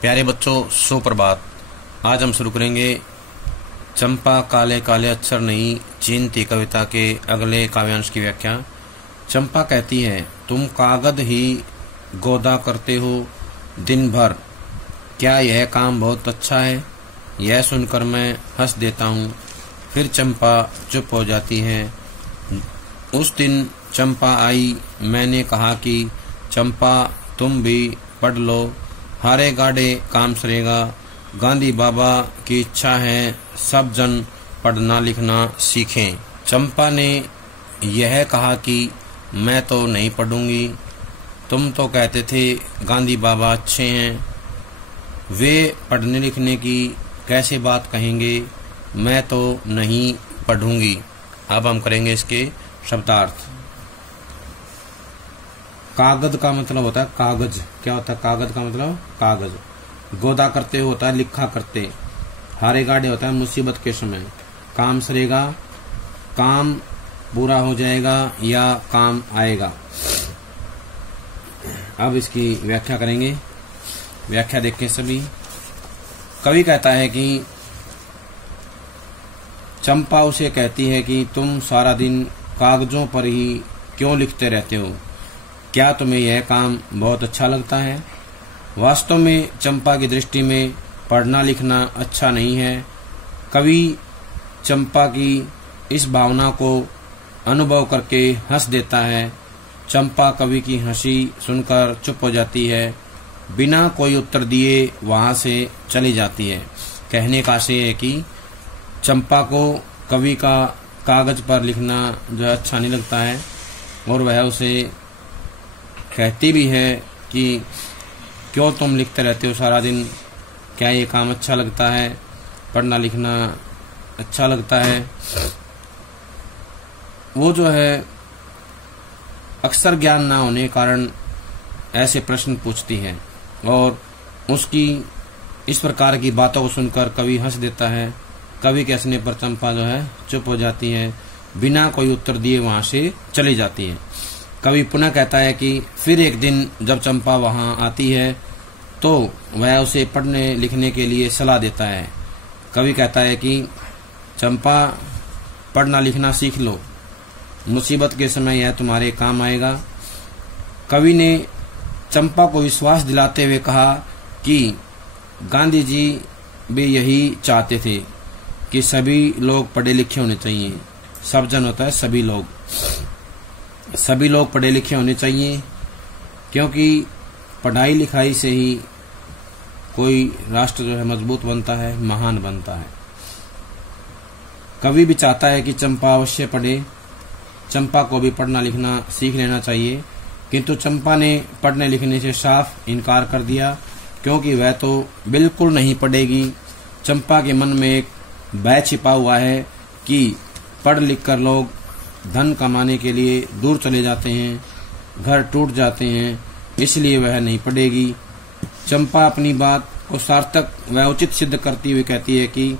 प्यारे बच्चों, सुप्रभात। आज हम शुरू करेंगे चंपा काले काले अक्षर नहीं चीनती कविता के अगले काव्यांश की व्याख्या। चंपा कहती है, तुम कागज ही गोदा करते हो दिन भर, क्या यह काम बहुत अच्छा है? यह सुनकर मैं हंस देता हूँ। फिर चंपा चुप हो जाती है। उस दिन चंपा आई, मैंने कहा कि चंपा तुम भी पढ़ लो, हारे गाड़े काम सरेगा। गांधी बाबा की इच्छा है सब जन पढ़ना लिखना सीखें। चंपा ने यह कहा कि मैं तो नहीं पढ़ूंगी, तुम तो कहते थे गांधी बाबा अच्छे हैं, वे पढ़ने लिखने की कैसे बात कहेंगे, मैं तो नहीं पढ़ूंगी। अब हम करेंगे इसके शब्दार्थ। कागज का मतलब होता है कागज। क्या होता है कागज का मतलब? कागज। गोदा करते होता है लिखा करते। हारे गाड़े होता है मुसीबत के समय। काम सरेगा, काम पूरा हो जाएगा या काम आएगा। अब इसकी व्याख्या करेंगे। व्याख्या देखें सभी। कवि कहता है कि चंपा उसे कहती है कि तुम सारा दिन कागजों पर ही क्यों लिखते रहते हो? क्या तुम्हें यह काम बहुत अच्छा लगता है? वास्तव में चंपा की दृष्टि में पढ़ना लिखना अच्छा नहीं है। कवि चंपा की इस भावना को अनुभव करके हंस देता है। चंपा कवि की हंसी सुनकर चुप हो जाती है, बिना कोई उत्तर दिए वहां से चली जाती है। कहने का आशय है कि चंपा को कवि का कागज पर लिखना जो है अच्छा नहीं लगता है, और वह उसे कहती भी है कि क्यों तुम लिखते रहते हो सारा दिन, क्या ये काम अच्छा लगता है? पढ़ना लिखना अच्छा लगता है? वो जो है अक्सर ज्ञान ना होने के कारण ऐसे प्रश्न पूछती है, और उसकी इस प्रकार की बातों को सुनकर कवि हंस देता है। कवि के हंसने पर चंपा जो है चुप हो जाती है, बिना कोई उत्तर दिए वहां से चली जाती है। कवि पुनः कहता है कि फिर एक दिन जब चंपा वहां आती है तो वह उसे पढ़ने लिखने के लिए सलाह देता है। कवि कहता है कि चंपा पढ़ना लिखना सीख लो, मुसीबत के समय यह तुम्हारे काम आएगा। कवि ने चंपा को विश्वास दिलाते हुए कहा कि गांधी जी भी यही चाहते थे कि सभी लोग पढ़े लिखे होने चाहिए। सब जन होता है सभी लोग, सभी लोग पढ़े लिखे होने चाहिए, क्योंकि पढ़ाई लिखाई से ही कोई राष्ट्र जो है मजबूत बनता है, महान बनता है। कवि भी चाहता है कि चंपा अवश्य पढ़े, चंपा को भी पढ़ना लिखना सीख लेना चाहिए, किंतु चंपा ने पढ़ने लिखने से साफ इनकार कर दिया, क्योंकि वह तो बिल्कुल नहीं पढ़ेगी। चंपा के मन में एक भय छिपा हुआ है कि पढ़ लिख कर लोग धन कमाने के लिए दूर चले जाते हैं, घर टूट जाते हैं, इसलिए वह नहीं पढ़ेगी। चंपा अपनी बात को सार्थक व उचित सिद्ध करती हुई कहती है कि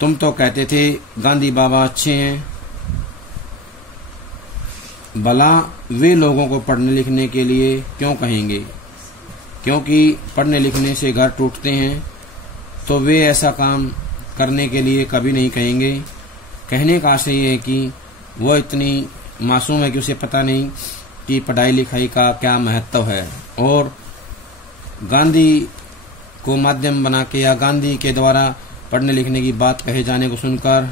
तुम तो कहते थे गांधी बाबा अच्छे हैं, भला वे लोगों को पढ़ने लिखने के लिए क्यों कहेंगे? क्योंकि पढ़ने लिखने से घर टूटते हैं, तो वे ऐसा काम करने के लिए कभी नहीं कहेंगे। कहने का आशय ये है कि वो इतनी मासूम है कि उसे पता नहीं कि पढ़ाई लिखाई का क्या महत्व है, और गांधी को माध्यम बना के या गांधी के द्वारा पढ़ने लिखने की बात कहे जाने को सुनकर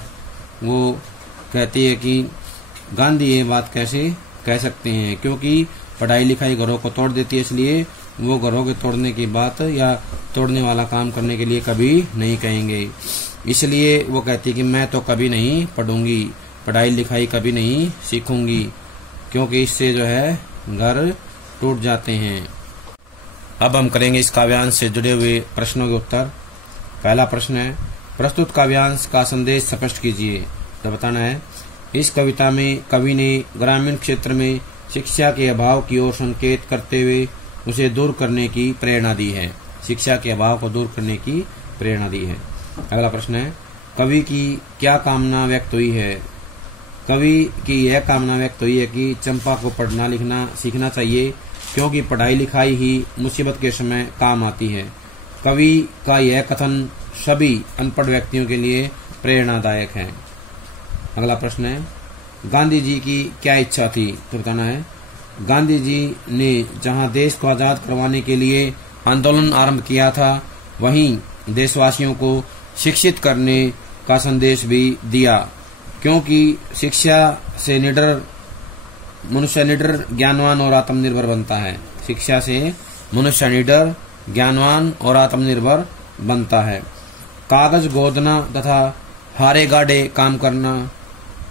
वो कहती है कि गांधी ये बात कैसे कह सकते हैं, क्योंकि पढ़ाई लिखाई घरों को तोड़ देती है, इसलिए वो घरों के तोड़ने की बात या तोड़ने वाला काम करने के लिए कभी नहीं कहेंगे। इसलिए वो कहती है कि मैं तो कभी नहीं पढ़ूंगी, पढ़ाई लिखाई कभी नहीं सीखूंगी, क्योंकि इससे जो है घर टूट जाते हैं। अब हम करेंगे इस काव्यांश से जुड़े हुए प्रश्नों के उत्तर। पहला प्रश्न है, प्रस्तुत काव्यांश का संदेश स्पष्ट कीजिए। तो बताना है, इस कविता में कवि ने ग्रामीण क्षेत्र में शिक्षा के अभाव की ओर संकेत करते हुए उसे दूर करने की प्रेरणा दी है। शिक्षा के अभाव को दूर करने की प्रेरणा दी है। अगला प्रश्न है, कवि की क्या कामना व्यक्त हुई है? कवि की यह कामना व्यक्त हुई है कि चंपा को पढ़ना लिखना सीखना चाहिए, क्योंकि पढ़ाई लिखाई ही मुसीबत के समय काम आती है। कवि का यह कथन सभी अनपढ़ व्यक्तियों के लिए प्रेरणादायक है। अगला प्रश्न है, गांधी जी की क्या इच्छा थी? तो बताना है, गांधी जी ने जहां देश को आजाद करवाने के लिए आंदोलन आरंभ किया था, वहीं देशवासियों को शिक्षित करने का संदेश भी दिया, क्योंकि शिक्षा से मनुष्य निडर, ज्ञानवान और आत्मनिर्भर बनता है। शिक्षा से मनुष्य निडर, ज्ञानवान और आत्मनिर्भर बनता है। कागज गोदना तथा हारे गाड़े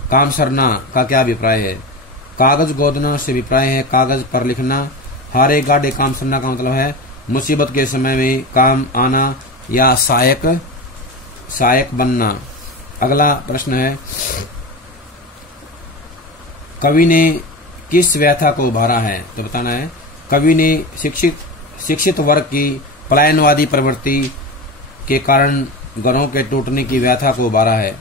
काम सरना का क्या अभिप्राय है? कागज गोदना से अभिप्राय है कागज पर लिखना। हारे गाड़े काम सरना का मतलब है मुसीबत के समय में काम आना या सहायक बनना। अगला प्रश्न है, कवि ने किस व्यथा को उभारा है? तो बताना है, कवि ने शिक्षित वर्ग की पलायनवादी प्रवृत्ति के कारण घरों के टूटने की व्यथा को उभारा है।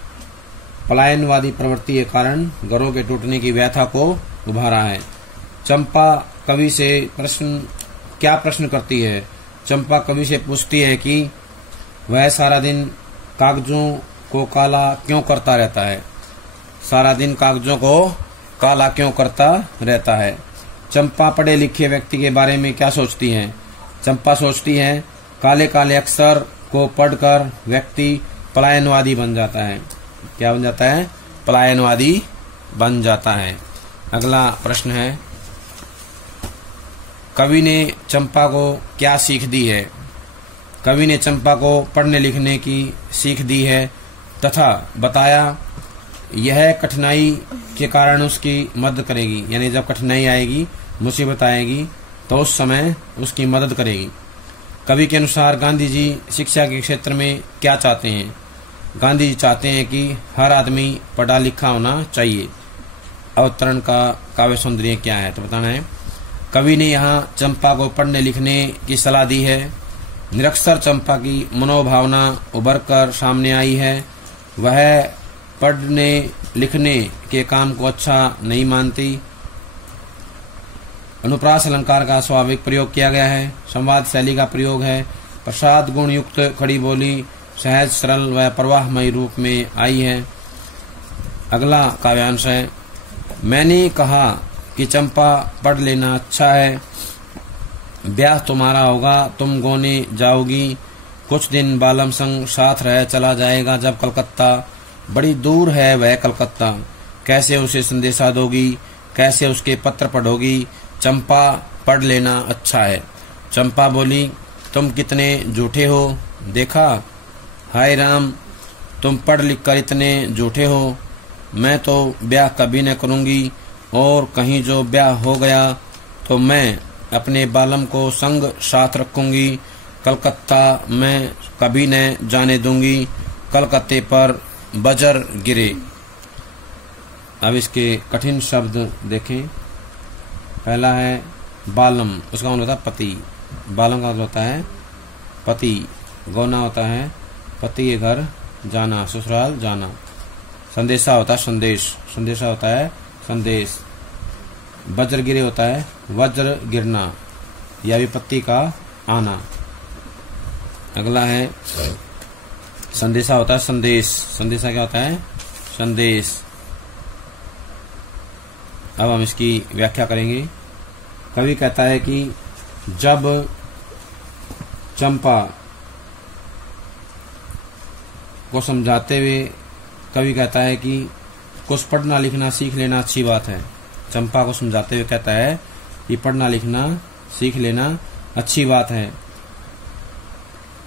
पलायनवादी प्रवृत्ति के कारण घरों के टूटने की व्यथा को उभारा है। चंपा कवि से क्या प्रश्न करती है? चंपा कवि से पूछती है कि वह सारा दिन कागजों को काला क्यों करता रहता है। सारा दिन कागजों को काला क्यों करता रहता है। चंपा पढ़े लिखे व्यक्ति के बारे में क्या सोचती है? चंपा सोचती है काले काले अक्षर को पढ़कर व्यक्ति पलायनवादी बन जाता है। क्या बन जाता है? पलायनवादी बन जाता है। अगला प्रश्न है, कवि ने चंपा को क्या सीख दी है? कवि ने चंपा को पढ़ने लिखने की सीख दी है तथा बताया यह कठिनाई के कारण उसकी मदद करेगी, यानी जब कठिनाई आएगी, मुसीबत आएगी तो उस समय उसकी मदद करेगी। कवि के अनुसार गांधी जी शिक्षा के क्षेत्र में क्या चाहते हैं? गांधी जी चाहते हैं कि हर आदमी पढ़ा लिखा होना चाहिए। अवतरण का काव्य सौंदर्य क्या है? तो बताना है, कवि ने यहाँ चंपा को पढ़ने लिखने की सलाह दी है। निरक्षर चंपा की मनोभावना उभर कर सामने आई है। वह पढ़ने लिखने के काम को अच्छा नहीं मानती। अनुप्रास अलंकार का स्वाभाविक प्रयोग किया गया है। संवाद शैली का प्रयोग है। प्रसाद गुण युक्त खड़ी बोली सहज सरल व प्रवाहमय रूप में आई है। अगला काव्यांश है, मैंने कहा कि चंपा पढ़ लेना अच्छा है। ब्याह तुम्हारा होगा, तुम गोने जाओगी। कुछ दिन बालम संग साथ रह चला जाएगा। जब कलकत्ता बड़ी दूर है वह कलकत्ता, कैसे उसे संदेशा दोगी, कैसे उसके पत्र पढ़ोगी। चंपा पढ़ लेना अच्छा है। चंपा बोली, तुम कितने झूठे हो, देखा? हाय राम, तुम पढ़ लिख कर इतने झूठे हो। मैं तो ब्याह कभी न करूंगी, और कहीं जो ब्याह हो गया तो मैं अपने बालम को संग साथ रखूंगी। कलकत्ता मैं कभी न जाने दूंगी, कलकत्ते पर बजर गिरे। अब इसके कठिन शब्द देखें। पहला है बालम, उसका मतलब होता है पति। बालम का मतलब होता है पति। गौना होता है पति के घर जाना, ससुराल जाना। संदेशा होता है संदेश, संदेशा होता है संदेश। वज्र गिरे होता है वज्र गिरना या विपत्ति का आना। अगला है संदेशा होता है संदेश। संदेशा क्या होता है? संदेश। अब हम इसकी व्याख्या करेंगे। कवि कहता है कि जब चंपा को समझाते हुए कवि कहता है कि कुछ पढ़ना लिखना सीख लेना अच्छी बात है। चंपा को समझाते हुए कहता है कि पढ़ना लिखना सीख लेना अच्छी बात है,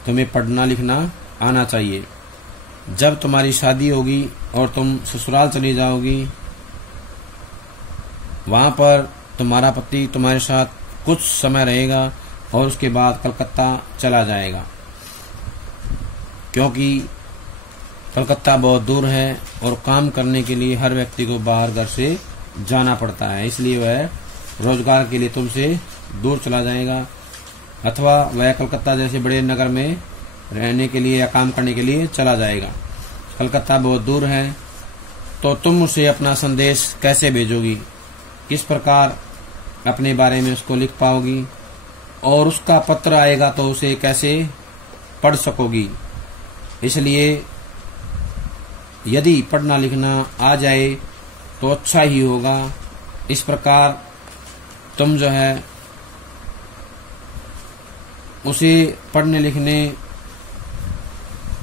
तुम्हें पढ़ना लिखना आना चाहिए। जब तुम्हारी शादी होगी और तुम ससुराल चली जाओगी, वहां पर तुम्हारा पति तुम्हारे साथ कुछ समय रहेगा और उसके बाद कलकत्ता चला जाएगा, क्योंकि कलकत्ता बहुत दूर है और काम करने के लिए हर व्यक्ति को बाहर घर से जाना पड़ता है। इसलिए वह रोजगार के लिए तुमसे दूर चला जाएगा, अथवा वह कलकत्ता जैसे बड़े नगर में रहने के लिए या काम करने के लिए चला जाएगा। कलकत्ता बहुत दूर है, तो तुम उसे अपना संदेश कैसे भेजोगी? किस प्रकार अपने बारे में उसको लिख पाओगी? और उसका पत्र आएगा तो उसे कैसे पढ़ सकोगी। इसलिए यदि पढ़ना लिखना आ जाए तो अच्छा ही होगा। इस प्रकार तुम जो है उसे पढ़ने लिखने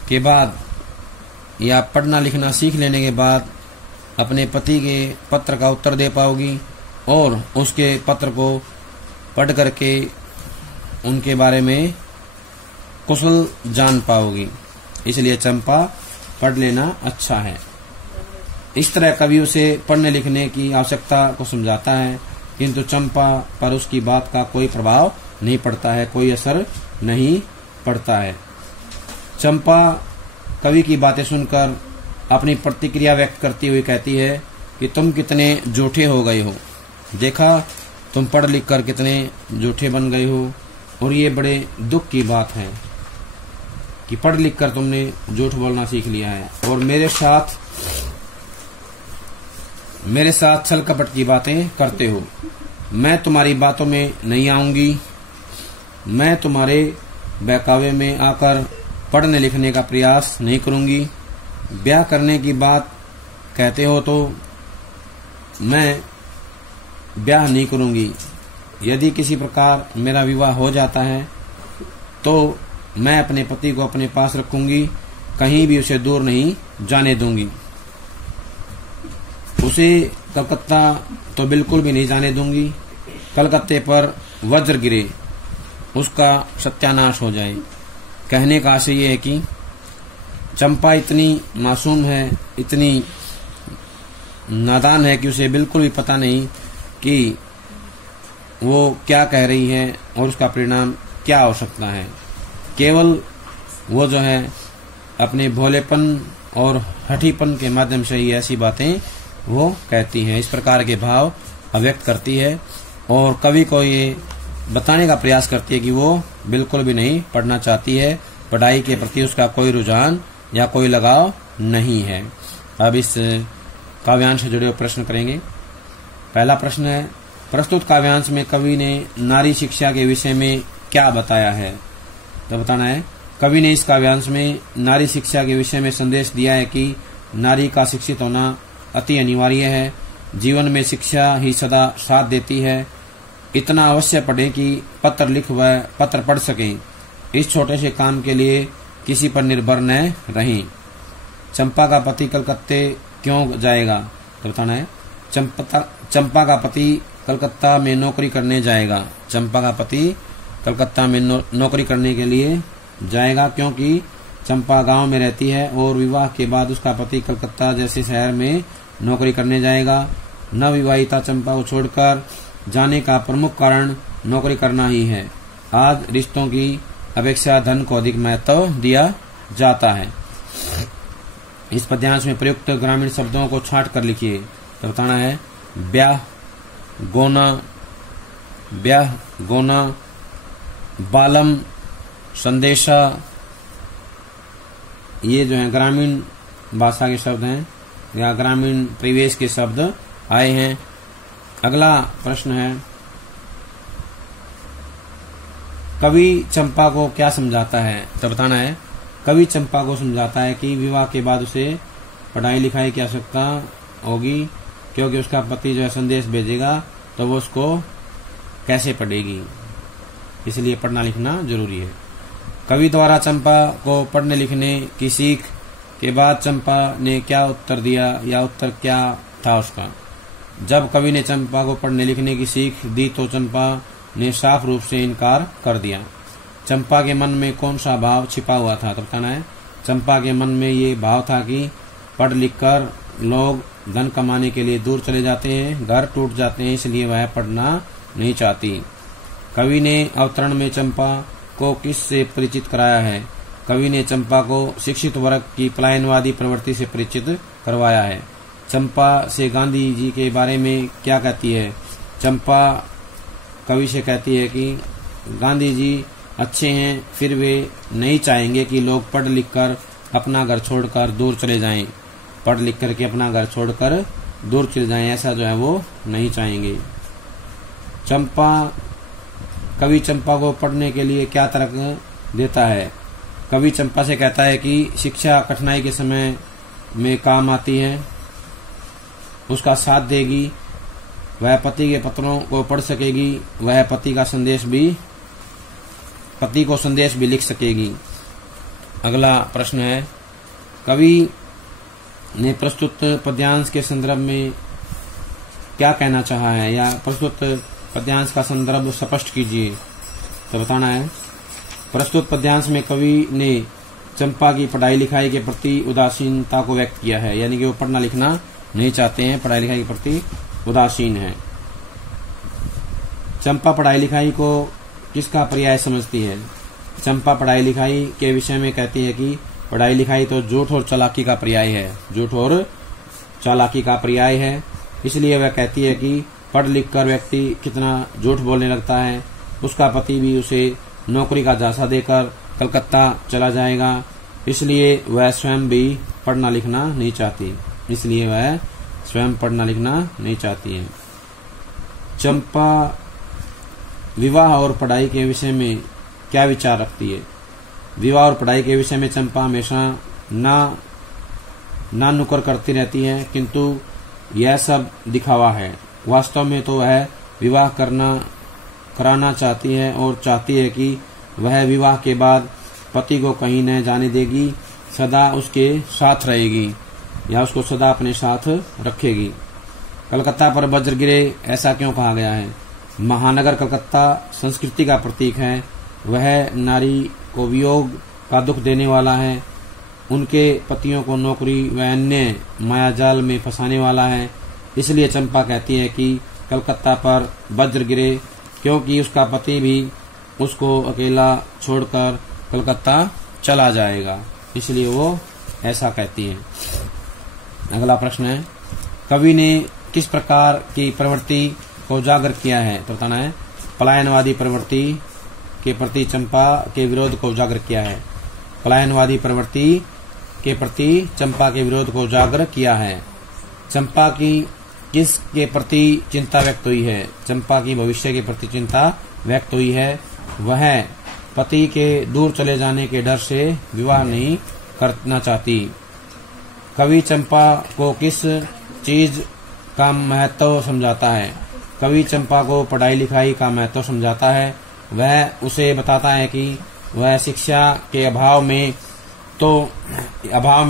के बाद या पढ़ना लिखना सीख लेने के बाद अपने पति के पत्र का उत्तर दे पाओगी और उसके पत्र को पढ़ करके उनके बारे में कुशल जान पाओगी। इसलिए चंपा पढ़ लेना अच्छा है। इस तरह कवि उसे पढ़ने लिखने की आवश्यकता को समझाता है, किंतु चंपा पर उसकी बात का कोई प्रभाव नहीं पड़ता है, कोई असर नहीं पड़ता है। चंपा कवि की बातें सुनकर अपनी प्रतिक्रिया व्यक्त करती हुई कहती है कि तुम कितने झूठे हो गए हो। देखा, तुम पढ़ लिख कर कितने झूठे बन गए हो, और ये बड़े दुख की बात है कि पढ़ लिख कर तुमने झूठ बोलना सीख लिया है और मेरे साथ छल कपट की बातें करते हो। मैं तुम्हारी बातों में नहीं आऊंगी। मैं तुम्हारे बहकावे में आकर पढ़ने लिखने का प्रयास नहीं करूंगी। ब्याह करने की बात कहते हो तो मैं ब्याह नहीं करूंगी। यदि किसी प्रकार मेरा विवाह हो जाता है तो मैं अपने पति को अपने पास रखूंगी, कहीं भी उसे दूर नहीं जाने दूंगी। उसे कलकत्ता तो बिल्कुल भी नहीं जाने दूंगी। कलकत्ते पर वज्र गिरे, उसका सत्यानाश हो जाए। कहने का आशय ये है कि चंपा इतनी मासूम है, इतनी नादान है कि उसे बिल्कुल भी पता नहीं कि वो क्या कह रही है और उसका परिणाम क्या हो सकता है। केवल वो जो है अपने भोलेपन और हठीपन के माध्यम से ही ऐसी बातें वो कहती है, इस प्रकार के भाव अभिव्यक्त करती है और कवि को ये बताने का प्रयास करती है कि वो बिल्कुल भी नहीं पढ़ना चाहती है, पढ़ाई के प्रति उसका कोई रुझान या कोई लगाव नहीं है। अब इस काव्यांश से जुड़े हुए प्रश्न करेंगे। पहला प्रश्न है, प्रस्तुत काव्यांश में कवि ने नारी शिक्षा के विषय में क्या बताया है? तो बताना है, कवि ने इस काव्यांश में नारी शिक्षा के विषय में संदेश दिया है कि नारी का शिक्षित होना अति अनिवार्य है। जीवन में शिक्षा ही सदा साथ देती है। इतना अवश्य पढ़ें कि पत्र लिख व पत्र पढ़ सकें। इस छोटे से काम के लिए किसी पर निर्भर न रहें। चंपा का पति कलकत्ते क्यों जाएगा? तो बताना है, चंपा का पति कलकत्ता में नौकरी करने जाएगा। चंपा का पति कलकत्ता में नौकरी करने के लिए जाएगा क्योंकि चंपा गांव में रहती है और विवाह के बाद उसका पति कलकत्ता जैसे शहर में नौकरी करने जाएगा। नवविवाहिता चंपा को छोड़कर जाने का प्रमुख कारण नौकरी करना ही है। आज रिश्तों की अपेक्षा धन को अधिक महत्व दिया जाता है। इस पद्यांश में प्रयुक्त ग्रामीण शब्दों को छांट कर लिखिए। तो बताना है, ब्याह गोना, बालम, संदेशा, ये जो है ग्रामीण भाषा के शब्द हैं या ग्रामीण परिवेश के शब्द आए हैं। अगला प्रश्न है, कवि चंपा को क्या समझाता है? तो बताना है, कवि चंपा को समझाता है कि विवाह के बाद उसे पढ़ाई लिखाई की आवश्यकता होगी क्योंकि उसका पति जो है संदेश भेजेगा तो वो उसको कैसे पढ़ेगी, इसलिए पढ़ना लिखना जरूरी है। कवि द्वारा चंपा को पढ़ने लिखने की सीख के बाद चंपा ने क्या उत्तर दिया या उत्तर क्या था उसका? जब कवि ने चंपा को पढ़ने लिखने की सीख दी तो चंपा ने साफ रूप से इनकार कर दिया। चंपा के मन में कौन सा भाव छिपा हुआ था? तो बताना है, चंपा के मन में ये भाव था कि पढ़ लिख कर लोग धन कमाने के लिए दूर चले जाते हैं, घर टूट जाते हैं, इसलिए वह पढ़ना नहीं चाहती। कवि ने अवतरण में चंपा को किस से परिचित कराया है? कवि ने चंपा को शिक्षित वर्ग की पलायनवादी प्रवृत्ति से परिचित करवाया है। चंपा से गांधी जी के बारे में क्या कहती है? चंपा कवि से कहती है कि गांधी जी अच्छे हैं, फिर वे नहीं चाहेंगे कि लोग पढ़ लिख कर अपना घर छोड़कर दूर चले जाएं। पढ़ लिख करके अपना घर छोड़कर दूर चले जाएं, ऐसा जो है वो नहीं चाहेंगे। कवि चंपा को पढ़ने के लिए क्या तर्क देता है? कवि चंपा से कहता है कि शिक्षा कठिनाई के समय में काम आती है, उसका साथ देगी, वह पति के पत्रों को पढ़ सकेगी, वह पति को संदेश भी लिख सकेगी। अगला प्रश्न है, कवि ने प्रस्तुत पद्यांश के संदर्भ में क्या कहना चाहा है, या प्रस्तुत पद्यांश का संदर्भ स्पष्ट कीजिए। तो बताना है, प्रस्तुत पद्यांश में कवि ने चंपा की पढ़ाई लिखाई के प्रति उदासीनता को व्यक्त किया है, यानी कि वो पढ़ना लिखना नहीं चाहते हैं, पढ़ाई लिखाई के प्रति उदासीन है। चंपा पढ़ाई लिखाई को किसका पर्याय समझती है? चंपा पढ़ाई लिखाई के विषय में कहती है कि पढ़ाई लिखाई तो झूठ और चालाकी का पर्याय है, झूठ और चालाकी का पर्याय है। इसलिए वह कहती है कि पढ़ लिख कर व्यक्ति कितना झूठ बोलने लगता है, उसका पति भी उसे नौकरी का झांसा देकर कलकत्ता चला जाएगा, इसलिए वह स्वयं भी पढ़ना लिखना नहीं चाहती है। चंपा विवाह और पढ़ाई के विषय में क्या विचार रखती है? विवाह और पढ़ाई के विषय में चंपा हमेशा ना नुकर करती रहती है, किंतु यह सब दिखावा है। वास्तव में तो वह विवाह कराना चाहती है और चाहती है कि वह विवाह के बाद पति को कहीं न जाने देगी, सदा उसके साथ रहेगी या उसको सदा अपने साथ रखेगी। कलकत्ता पर वज्र गिरे, ऐसा क्यों कहा गया है? महानगर कलकत्ता संस्कृति का प्रतीक है, वह नारी को वियोग का दुख देने वाला है, उनके पतियों को नौकरी व अन्य मायाजाल में फंसाने वाला है। इसलिए चंपा कहती है कि कलकत्ता पर वज्र गिरे, क्योंकि उसका पति भी उसको अकेला छोड़कर कलकत्ता चला जाएगा, इसलिए वो ऐसा कहती है। अगला प्रश्न है, कवि ने किस प्रकार की प्रवृत्ति को उजागर किया है? तो बताना है, पलायनवादी प्रवृत्ति के प्रति चंपा के विरोध को उजागर किया है। पलायनवादी प्रवृत्ति के प्रति चंपा के विरोध को उजागर किया है। चंपा की किसके प्रति चिंता व्यक्त हुई है? चंपा की भविष्य के प्रति चिंता व्यक्त हुई है। वह पति के दूर चले जाने के डर से विवाह नहीं करना चाहती। कवि चंपा को किस चीज का महत्व समझाता है? कवि चंपा को पढ़ाई लिखाई का महत्व समझाता है। वह उसे बताता है कि वह शिक्षा के अभाव में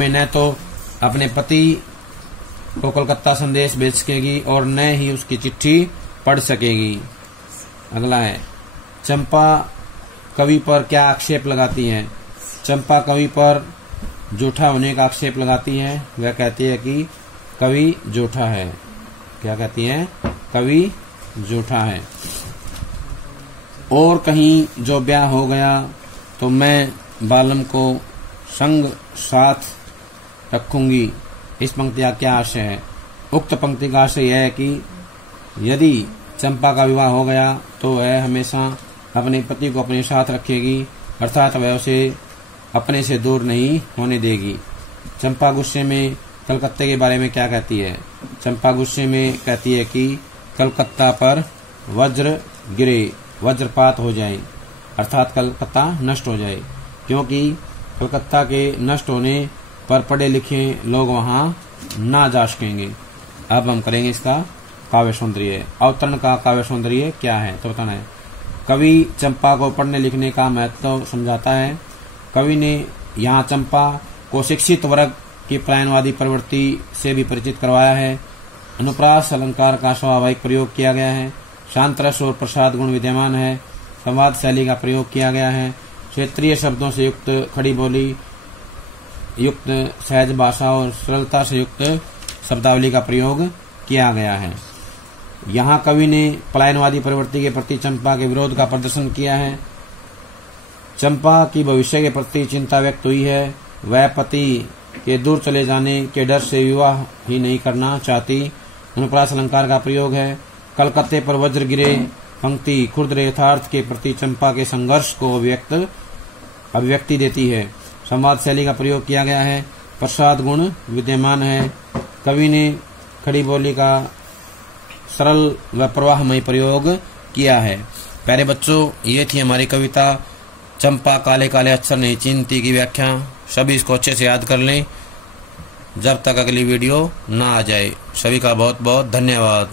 न तो अपने पति को कलकत्ता संदेश भेज सकेगी और न ही उसकी चिट्ठी पढ़ सकेगी। अगला है, चंपा कवि पर क्या आक्षेप लगाती है? चंपा कवि पर झूठा होने का आक्षेप लगाती है। वह कहती है कि कवि झूठा है। क्या कहती है? कवि झूठा है। और कहीं जो ब्याह हो गया तो मैं बालम को संग साथ रखूंगी। इस पंक्ति का क्या आशय है? उक्त पंक्ति का आशय यह है कि यदि चंपा का विवाह हो गया तो वह हमेशा अपने पति को अपने साथ रखेगी, अर्थात वह उसे अपने से दूर नहीं होने देगी। चंपा गुस्से में कलकत्ते के बारे में क्या कहती है? चंपा गुस्से में कहती है कि कलकत्ता पर वज्र गिरे, वज्रपात हो जाए, अर्थात कलकत्ता नष्ट हो जाए, क्योंकि कलकत्ता के नष्ट होने पर पढ़े लिखे लोग वहां ना जा सकेंगे। अब हम करेंगे इसका काव्य सौंदर्य। अवतरण का काव्य सौंदर्य क्या है? तो बताना है, कवि चंपा को पढ़ने लिखने का महत्व समझाता है। कवि ने यहाँ चंपा को शिक्षित वर्ग की पलायनवादी प्रवृत्ति से भी परिचित करवाया है। अनुप्रास अलंकार का स्वाभाविक प्रयोग किया गया है। शांत रस और प्रसाद गुण विद्यमान है। संवाद शैली का प्रयोग किया गया है। क्षेत्रीय शब्दों से युक्त खड़ी बोली युक्त सहज भाषा और सरलता से युक्त शब्दावली का प्रयोग किया गया है। यहाँ कवि ने पलायनवादी प्रवृत्ति के प्रति चंपा के विरोध का प्रदर्शन किया है। चंपा की भविष्य के प्रति चिंता व्यक्त हुई है। वह पति के दूर चले जाने के डर से विवाह ही नहीं करना चाहती। अनुप्रास अलंकार का प्रयोग है। कलकत्ते पर वज्र गिरे पंक्ति खुर्द यथार्थ के प्रति चंपा के संघर्ष को अभिव्यक्ति देती है। संवाद शैली का प्रयोग किया गया है। प्रसाद गुण विद्यमान है। कवि ने खड़ी बोली का सरल व प्रवाहमय प्रयोग किया है। प्यारे बच्चों, ये थी हमारी कविता चंपा काले काले अक्षर नहीं चिन्हती की व्याख्या। सभी इसको अच्छे से याद कर लें जब तक अगली वीडियो ना आ जाए। सभी का बहुत बहुत धन्यवाद।